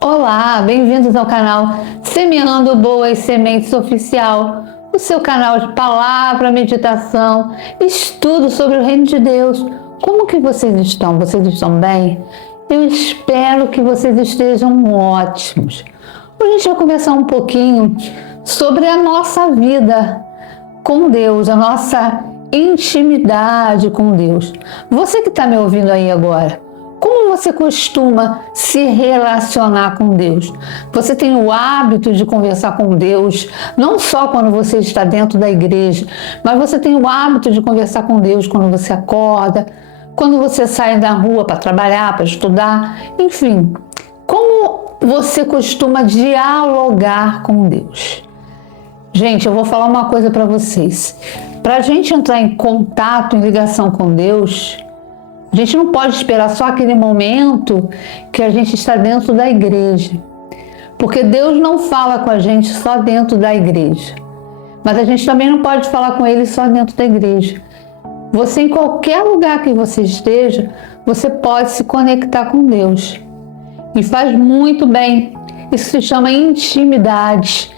Olá, bem-vindos ao canal Semeando Boas Sementes Oficial, o seu canal de palavra, meditação, estudo sobre o Reino de Deus. Como que vocês estão? Vocês estão bem? Eu espero que vocês estejam ótimos. Hoje a gente vai conversar um pouquinho sobre a nossa vida com Deus, a nossa intimidade com Deus. Você que está me ouvindo aí agora, como você costuma se relacionar com Deus? Você tem o hábito de conversar com Deus, não só quando você está dentro da igreja, mas você tem o hábito de conversar com Deus quando você acorda, quando você sai da rua para trabalhar, para estudar, enfim. Como você costuma dialogar com Deus? Gente, eu vou falar uma coisa para vocês. Para a gente entrar em contato, em ligação com Deus, a gente não pode esperar só aquele momento que a gente está dentro da igreja. Porque Deus não fala com a gente só dentro da igreja. Mas a gente também não pode falar com Ele só dentro da igreja. Você, em qualquer lugar que você esteja, você pode se conectar com Deus. E faz muito bem. Isso se chama intimidade.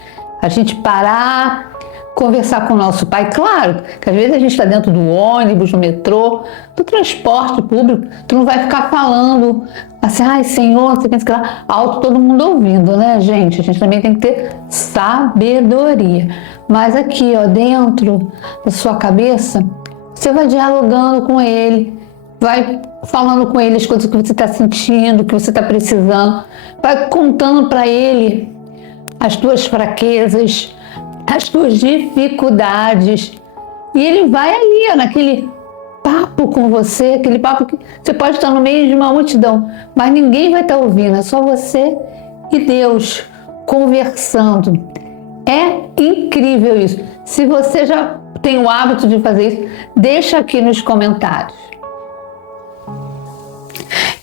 A gente parar, conversar com o nosso Pai. Claro que às vezes a gente está dentro do ônibus, do metrô, do transporte público, tu não vai ficar falando assim, ai Senhor, você pensa que lá alto, todo mundo ouvindo, né, gente? A gente também tem que ter sabedoria. Mas aqui, ó, dentro da sua cabeça, você vai dialogando com Ele, vai falando com Ele as coisas que você está sentindo, que você está precisando, vai contando para Ele as tuas fraquezas, as tuas dificuldades, e Ele vai ali, ó, naquele papo com você, aquele papo que você pode estar no meio de uma multidão, mas ninguém vai estar ouvindo, é só você e Deus conversando. É incrível isso. Se você já tem o hábito de fazer isso, deixa aqui nos comentários.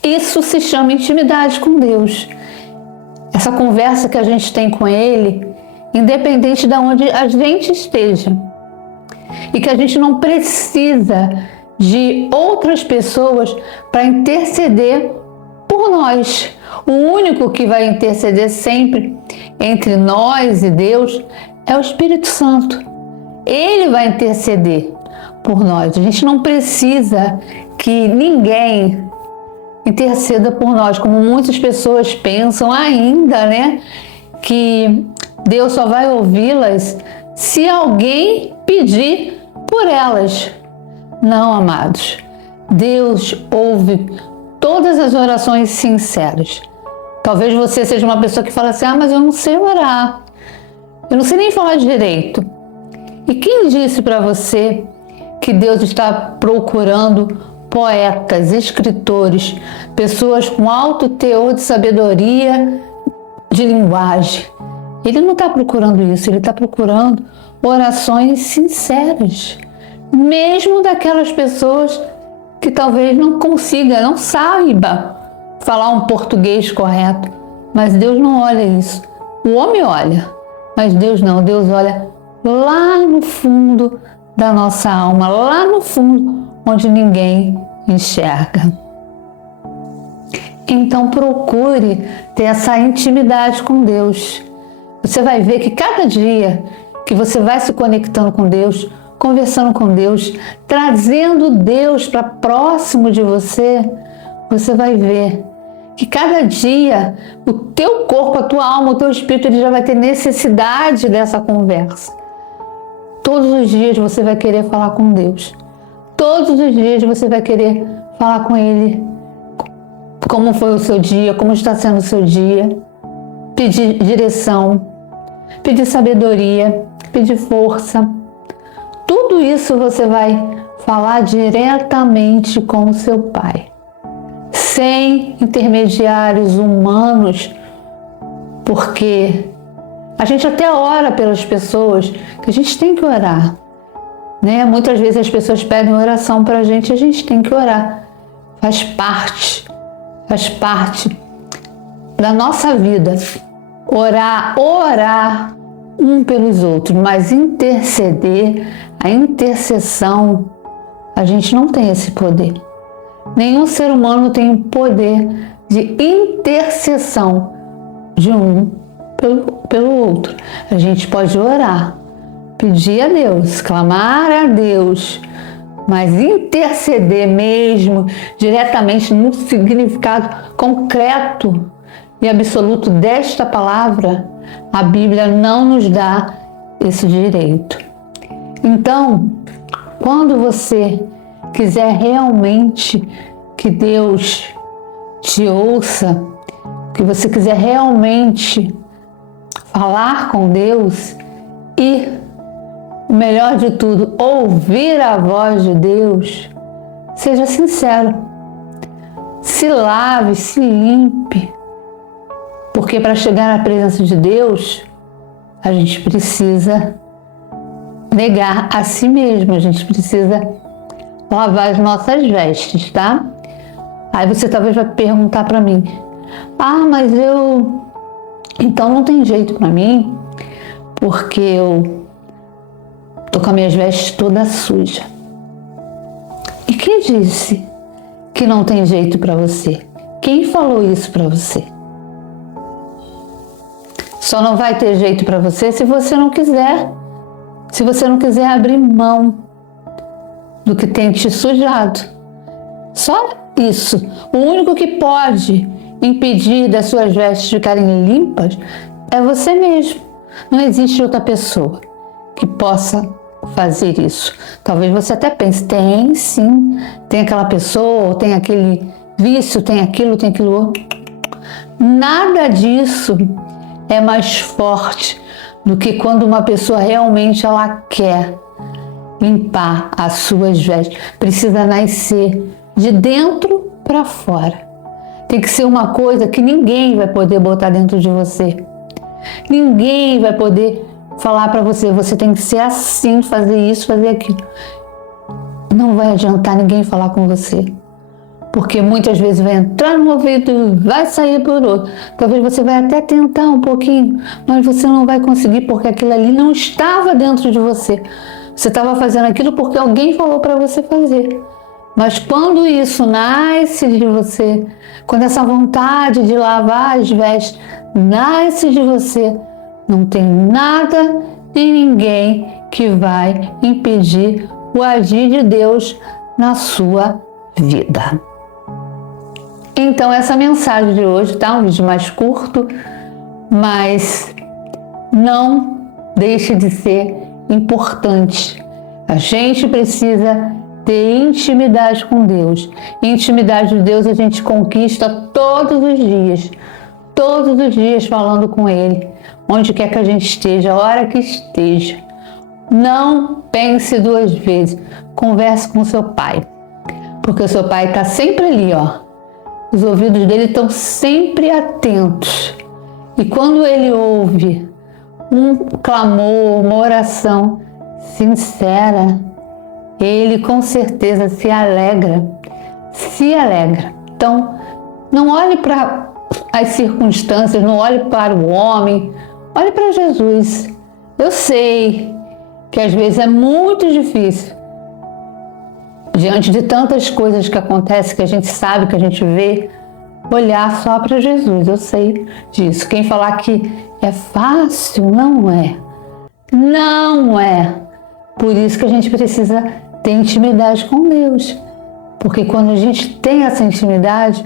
Isso se chama intimidade com Deus. Essa conversa que a gente tem com Ele, independente de onde a gente esteja. E que a gente não precisa de outras pessoas para interceder por nós. O único que vai interceder sempre entre nós e Deus é o Espírito Santo. Ele vai interceder por nós. A gente não precisa que ninguém interceda por nós, como muitas pessoas pensam ainda, né? Que Deus só vai ouvi-las se alguém pedir por elas. Não, amados. Deus ouve todas as orações sinceras. Talvez você seja uma pessoa que fala assim, mas eu não sei orar. Eu não sei nem falar direito. E quem disse para você que Deus está procurando poetas, escritores, pessoas com alto teor de sabedoria, de linguagem? Ele não está procurando isso, ele está procurando orações sinceras, mesmo daquelas pessoas que talvez não consiga, não saiba falar um português correto, mas Deus não olha isso. O homem olha, mas Deus não. Deus olha lá no fundo da nossa alma, lá no fundo onde ninguém enxerga. Então procure ter essa intimidade com Deus. Você vai ver que cada dia que você vai se conectando com Deus, conversando com Deus, trazendo Deus para próximo de você, você vai ver que cada dia o teu corpo, a tua alma, o teu espírito, ele já vai ter necessidade dessa conversa. Todos os dias você vai querer falar com Deus. Todos os dias você vai querer falar com Ele como foi o seu dia, como está sendo o seu dia, pedir direção, pedir sabedoria, pedir força. Tudo isso você vai falar diretamente com o seu Pai, sem intermediários humanos, porque a gente até ora pelas pessoas, que a gente tem que orar, né? Muitas vezes as pessoas pedem oração para a gente tem que orar. Faz parte da nossa vida. Orar um pelos outros, mas interceder, a intercessão, a gente não tem esse poder. Nenhum ser humano tem o poder de intercessão de um pelo outro. A gente pode orar, pedir a Deus, clamar a Deus, mas interceder mesmo, diretamente no significado concreto e absoluto desta palavra, a Bíblia não nos dá esse direito. Então, quando você quiser realmente que Deus te ouça, que você quiser realmente falar com Deus e, o melhor de tudo, ouvir a voz de Deus, seja sincero. Se lave, se limpe, porque para chegar na presença de Deus, a gente precisa negar a si mesmo, a gente precisa lavar as nossas vestes, tá? Aí você talvez vai perguntar para mim, mas então não tem jeito para mim, porque eu tô com as minhas vestes todas sujas. E quem disse que não tem jeito para você? Quem falou isso para você? Só não vai ter jeito para você se você não quiser. Se você não quiser abrir mão do que tem te sujado. Só isso. O único que pode impedir das suas vestes ficarem limpas é você mesmo. Não existe outra pessoa que possa fazer isso. Talvez você até pense, tem sim, tem aquela pessoa, tem aquele vício, tem aquilo outro. Nada disso é mais forte do que quando uma pessoa realmente ela quer limpar as suas vestes. Precisa nascer de dentro para fora. Tem que ser uma coisa que ninguém vai poder botar dentro de você. Ninguém vai poder falar para você, você tem que ser assim, fazer isso, fazer aquilo. Não vai adiantar ninguém falar com você. Porque muitas vezes vai entrar no ouvido e vai sair por outro. Talvez você vai até tentar um pouquinho, mas você não vai conseguir porque aquilo ali não estava dentro de você. Você estava fazendo aquilo porque alguém falou para você fazer. Mas quando isso nasce de você, quando essa vontade de lavar as vestes nasce de você, não tem nada e ninguém que vai impedir o agir de Deus na sua vida. Então essa mensagem de hoje tá um vídeo mais curto, mas não deixe de ser importante. A gente precisa ter intimidade com Deus. Intimidade de Deus a gente conquista todos os dias falando com Ele, onde quer que a gente esteja, a hora que esteja. Não pense duas vezes, converse com o seu pai, porque o seu pai está sempre ali, ó. Os ouvidos dele estão sempre atentos. E quando ele ouve um clamor, uma oração sincera, ele com certeza se alegra. Então, não olhe para as circunstâncias, não olhe para o homem, olhe para Jesus. Eu sei que às vezes é muito difícil, diante de tantas coisas que acontecem, que a gente sabe, que a gente vê, olhar só para Jesus. Eu sei disso. Quem falar que é fácil, não é. Não é. Por isso que a gente precisa ter intimidade com Deus. Porque quando a gente tem essa intimidade,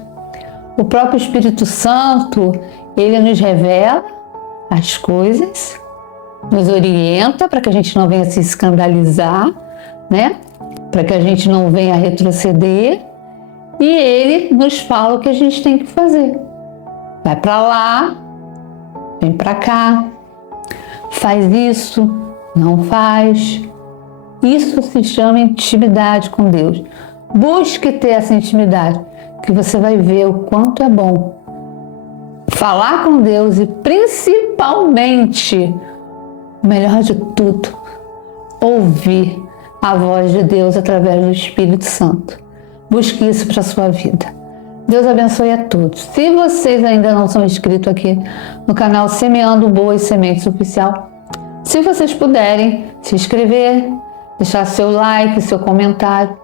o próprio Espírito Santo, ele nos revela as coisas, nos orienta para que a gente não venha se escandalizar, né? Para que a gente não venha retroceder, e ele nos fala o que a gente tem que fazer. Vai para lá, vem para cá, faz isso, não faz. Isso se chama intimidade com Deus. Busque ter essa intimidade, que você vai ver o quanto é bom falar com Deus e principalmente, o melhor de tudo, ouvir a voz de Deus através do Espírito Santo. Busque isso para a sua vida. Deus abençoe a todos. Se vocês ainda não são inscritos aqui no canal Semeando Boas Sementes Oficial, se vocês puderem se inscrever, deixar seu like, seu comentário,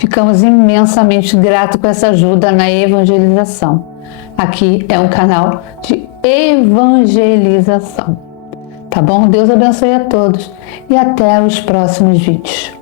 ficamos imensamente gratos com essa ajuda na evangelização. Aqui é um canal de evangelização. Tá bom? Deus abençoe a todos e até os próximos vídeos.